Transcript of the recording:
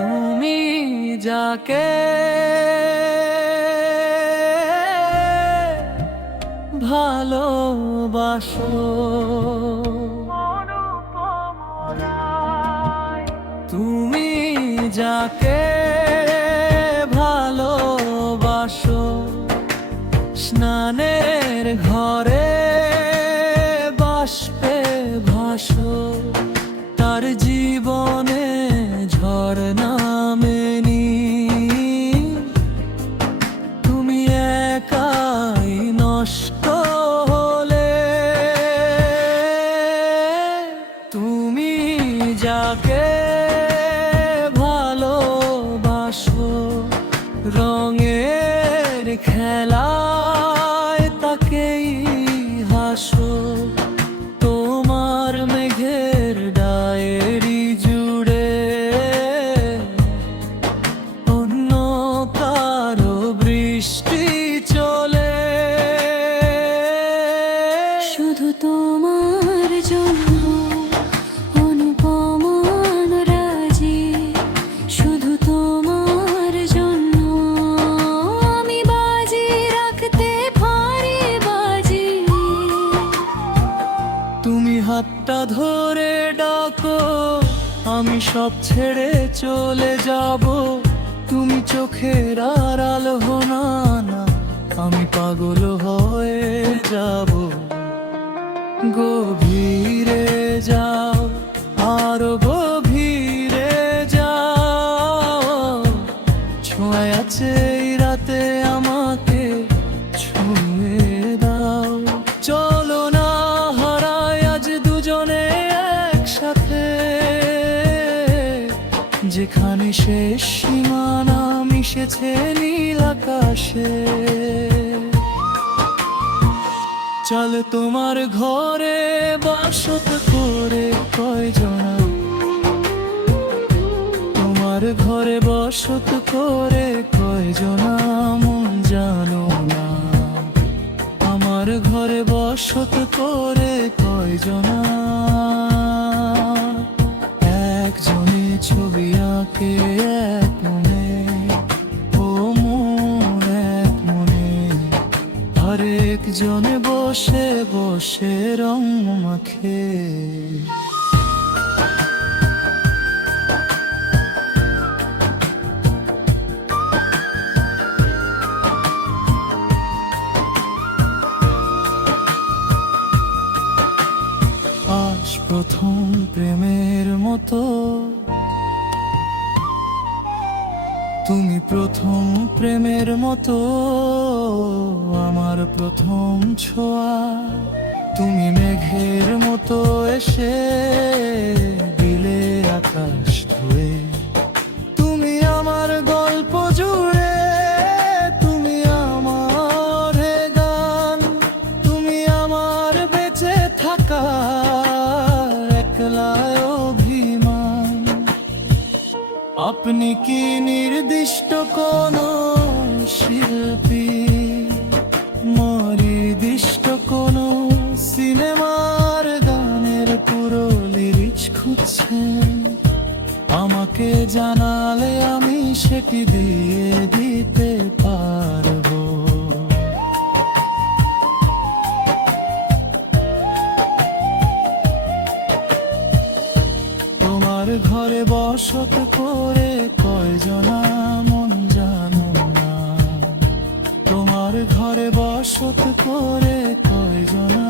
তুমি যাকে ভালোবাসো, তুমি যাকে ভালোবাসো, স্নানের ঘরে বাষ্পে ভাসো, তার জীবনে ঝড় নামেনি। তুমি একাই নষ্ট হলে, তুমি যাকে ভালোবাসো, রঙের খেলায় তাকেই হাসো। তোমার মেঘের ডায়েরি জুড়ে অন্য কারো বৃষ্টি চলে, শুধু তোমার জন্য অনুপম রাজি, শুধু তোমার জন্য আমি বাজি রাখতে পারি বাজি। তুমি হাতটা ধরে ডাকো, আমি সব ছেড়ে চলে যাব। তুমি চোখের আড়াল হো না, আমি পাগল হয়ে যাব। গভীরে যাও, আরো গভীরে যাও, ছোঁয়ায় আছে এই রাতে আমাকে ছুঁয়ে দাও। চলো না হারাই আজ দুজনে একসাথে, যেখানে শেষ সীমানা মিশেছে নীল আকাশে। চল তোমার ঘরে বসত করে কয়জনা, তোমার ঘরে বসত করে কয়জনা মন জানো না। আমার ঘরে বসত করে কয়জনা, একজনে ছবি আঁকে এক মনে, ও মন এক মনে, আরেকজনে বসে বসে রং মাখে। আজ প্রথম প্রেমের মতো, তুমি প্রথম প্রেমের মতো, আমার প্রথম ছোঁয়া। তুমি মেঘের মতো এসে দিলে আকাশ ধুয়ে। তুমি আমার গল্প জুড়ে, তুমি আমার গান, তুমি আমার বেঁচে থাকা একলা অভিমান। আপনি কি নির্দিষ্ট কোন শিল্পী, নির্দিষ্ট কোন সিনেমার গানের পুরো লিরিক্স খুঁজছেন? আমাকে জানালে আমি সেটি দিয়ে দিতে পারবো। তোমার ঘরে বসত করে কয়জনা মন জানো না, তোমার ঘরে বসত করে কয়জনা